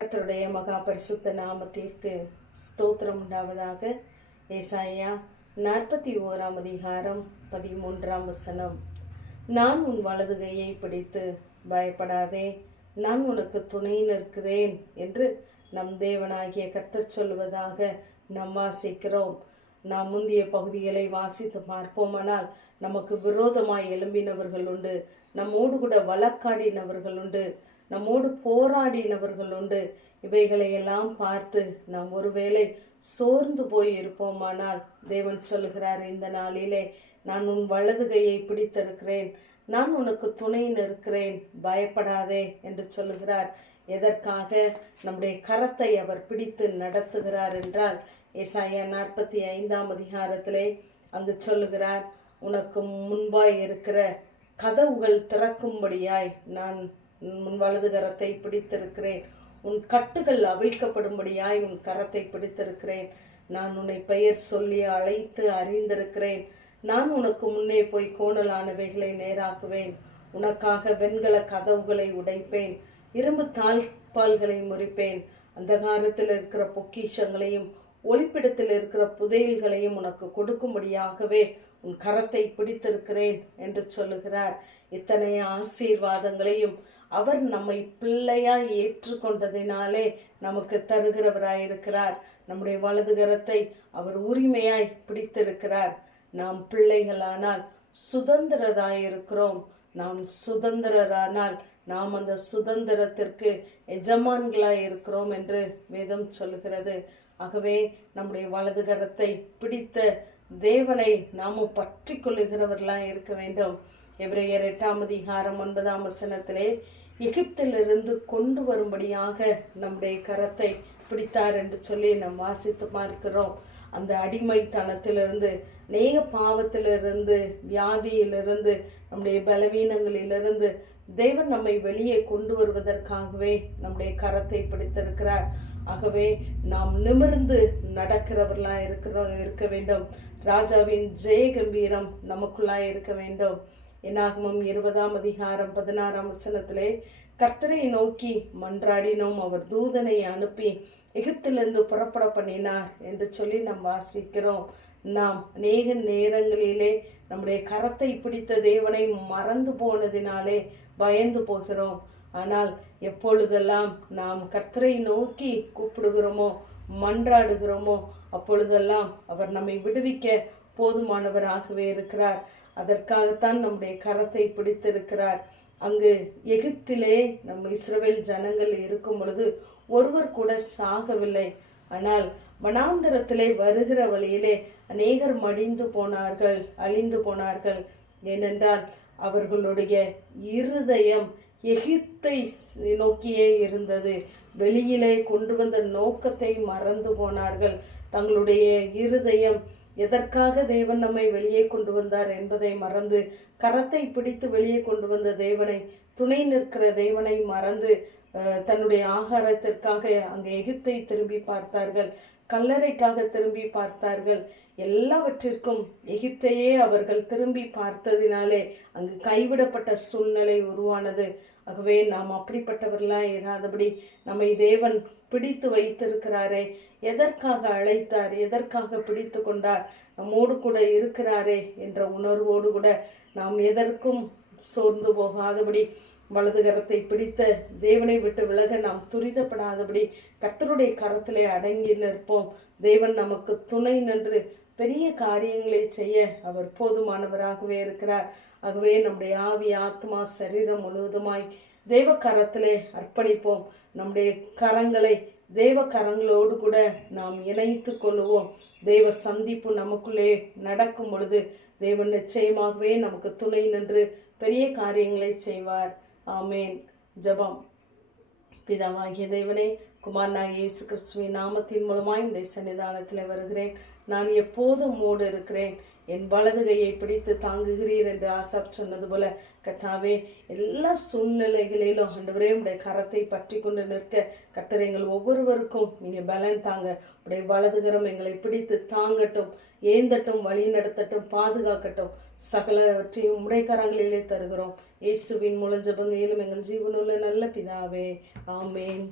கர்த்தருடைய மகா பரிசுத்த நாமத்திற்கு ஸ்தோத்திரம் உண்டாவதாக. ஏசாயா 41 அதிகாரம் 13 நான் உன் வலது கையை பிடித்து பயப்படாதே, நான் உனக்கு துணை நிற்கிறேன் என்று நம் தேவனாகிய கர்த்தர் சொல்வதாக நாம் வாசிக்கிறோம். நாம் முந்தைய பகுதிகளை வாசித்து பார்ப்போமானால் நமக்கு விரோதமாய் எழும்பினவர்கள் உண்டு, நம்மோடு கூட வழக்காடினவர்கள் உண்டு, நம்மோடு போராடினவர்கள் உண்டு. இவைகளையெல்லாம் பார்த்து நாம் ஒருவேளை சோர்ந்து போய் இருப்போமானால் தேவன் சொல்லுகிறார், இந்த நாளிலே நான் உன் வலது கையை பிடித்திருக்கிறேன், நான் உனக்கு துணை நிற்கிறேன், பயப்படாதே என்று சொல்லுகிறார். எதற்காக நம்முடைய கரத்தை அவர் பிடித்து நடத்துகிறார் என்றால், ஏசாயா 45 அதிகாரத்திலே அங்கு சொல்லுகிறார், உனக்கு முன்பாய் இருக்கிற கதவுகள் திறக்கும்படியாய் நான் உன் வலது கரத்தை பிடித்திருக்கிறேன், உன் கட்டுகள் அவிழ்க்கப்படும்படியாய் உன் கரத்தை பிடித்திருக்கிறேன், நான் உன்னை பெயர் சொல்லி அழைத்து அறிந்திருக்கிறேன், நான் உனக்கு முன்னே போய் கோணலானவைகளை நேராக்குவேன், உனக்காக வெண்கல கதவுகளை உடைப்பேன், இரும்பு தாழ்பால்களை முறிப்பேன், அந்தகாரத்தில் இருக்கிற பொக்கிஷங்களையும் ஒளிப்பிடத்தில் இருக்கிற புதையல்களையும் உனக்கு கொடுக்கும்படியாகவே உன் கரத்தை பிடித்திருக்கிறேன் என்று சொல்லுகிறார். இத்தனை ஆசீர்வாதங்களையும் அவர் நம்மை பிள்ளையாய் ஏற்றுக்கொண்டதினாலே நமக்கு தருகிறவராயிருக்கிறார். நம்முடைய வலது கரத்தை அவர் உரிமையாய் பிடித்திருக்கிறார். நாம் பிள்ளைகளானால் சுதந்திரராயிருக்கிறோம். நாம் சுதந்திரரானால் நாம் அந்த சுதந்திரத்திற்கு எஜமான்களாய் இருக்கிறோம் என்று வேதம் சொல்லுகிறது. ஆகவே நம்முடைய வலது கரத்தை பிடித்த தேவனை நாமும் பற்றி கொள்ளுகிறவர்களாய் இருக்க வேண்டும். எபிரேயர் 8 அதிகாரம் 9 எகிப்திலிருந்து கொண்டு வரும்படியாக நம்முடைய கரத்தை பிடித்தார் என்று சொல்லி நாம் வாசித்து பார்க்கிறோம். அந்த அடிமைத்தனத்திலிருந்து, அநேக பாவத்திலிருந்து, வியாதியிலிருந்து, நம்முடைய பலவீனங்களிலிருந்து தேவன் நம்மை வெளியே கொண்டு வருவதற்காகவே நம்முடைய கரத்தை பிடித்திருக்கிறார். ஆகவே நாம் நிமிர்ந்து நடக்கிறவர்களாய் இருக்க வேண்டும். ராஜாவின் ஜெய கம்பீரம் நமக்குள்ளாய் இருக்க வேண்டும். என்னாகமம் 20 அதிகாரம் 16 கர்த்தரை நோக்கி மன்றாடினோம், அவர் தூதனை அனுப்பி எகிப்திலிருந்து புறப்பட பண்ணினார் என்று சொல்லி நாம் வாசிக்கிறோம். நாம் அநேக நேரங்களிலே நம்முடைய கரத்தை பிடித்த தேவனை மறந்து போனதினாலே பயந்து போகிறோம். ஆனால் எப்பொழுதெல்லாம் நாம் கர்த்தரை நோக்கி கூப்பிடுகிறோமோ, மன்றாடுகிறோமோ, அப்பொழுதெல்லாம் அவர் நம்மை விடுவிக்க போதுமானவராகவே இருக்கிறார். அதற்காகத்தான் நம்முடைய கரத்தை பிடித்திருக்கிறார். அங்கு எகிப்திலே நம் இஸ்ரவேல் ஜனங்கள் இருக்கும் பொழுது ஒருவர் கூட சாகவில்லை. ஆனால் வனாந்தரத்திலே வருகிற வழியிலே அநேகர் மடிந்து போனார்கள், அழிந்து போனார்கள். ஏனென்றால் அவர்களுடைய இருதயம் எகிப்தை நோக்கியே இருந்தது. வெளியிலே கொண்டு வந்த நோக்கத்தை மறந்து போனார்கள். தங்களுடைய இருதயம் எதற்காக தேவன் நம்மை வெளியே கொண்டு வந்தார் என்பதை மறந்து, கரத்தை பிடித்து வெளியே கொண்டு வந்த தேவனை, துணை நிற்கிற தேவனை மறந்து தன்னுடைய ஆகாரத்திற்காக அங்கே எகிப்தை திரும்பி பார்த்தார்கள், கல்லறைக்காக திரும்பி பார்த்தார்கள். எல்லாவற்றிற்கும் எகிப்தையே அவர்கள் திரும்பி பார்த்ததினாலே அங்கு கைவிடப்பட்ட சூழ்நிலை உருவானது. ஆகவே நாம் அப்படிப்பட்டவர்களாக இராதபடி நம்மை தேவன் பிடித்து வைத்திருக்கிறாரே, எதற்காக அழைத்தார், எதற்காக பிடித்து கொண்டார், நம்மோடு கூட இருக்கிறாரே என்ற உணர்வோடு கூட நாம் எதற்கும் சோர்ந்து போகாதபடி, வலது கரத்தை பிடித்த தேவனை விட்டு விலக நாம் துரிதப்படாதபடி கர்த்தருடைய கரத்திலே அடங்கி நிற்போம். தேவன் நமக்கு துணை நின்று பெரிய காரியங்களை செய்ய அவர் போதுமானவராகவே இருக்கிறார். ஆகவே நம்முடைய ஆவி, ஆத்மா, சரீரம் முழுவதுமாய் தேவ கரத்திலே அர்ப்பணிப்போம். நம்முடைய கரங்களை தேவ கரங்களோடு கூட நாம் இணைத்து கொள்ளுவோம். தேவ சந்திப்பு நமக்குள்ளே நடக்கும் பொழுது தேவன் நிச்சயமாகவே நமக்கு துணை நின்று பெரிய காரியங்களை செய்வார். ஆமேன். ஜெபம். பிதாவாகிய தேவனே, குமாரனாகிய இயேசு கிறிஸ்துவின் நாமத்தின் மூலமாய் இந்த சன்னிதானத்தில் வருகிறேன். நான் எப்போதும் மூடு இருக்கிறேன், என் வலது கையை பிடித்து தாங்குகிறீர் என்று ஆசாப் சொன்னது போல கர்த்தாவே, எல்லா சூழ்நிலைகளிலும் ஆண்டவரே உடைய கரத்தை பற்றி கொண்டு நிற்க கர்த்தர் எங்கள் ஒவ்வொருவருக்கும் நீங்கள் பலன் தாங்க. உடைய வலதுகரம் எங்களை பிடித்து தாங்கட்டும், ஏந்தட்டும், வழி நடத்தட்டும், பாதுகாக்கட்டும். சகலவற்றையும் உடைய கரங்களிலே தருகிறோம். இயேசுவின் மூலம் ஜெபங்களிலும் எங்கள் ஜீவனுள்ள நல்ல பிதாவே. ஆமேன்.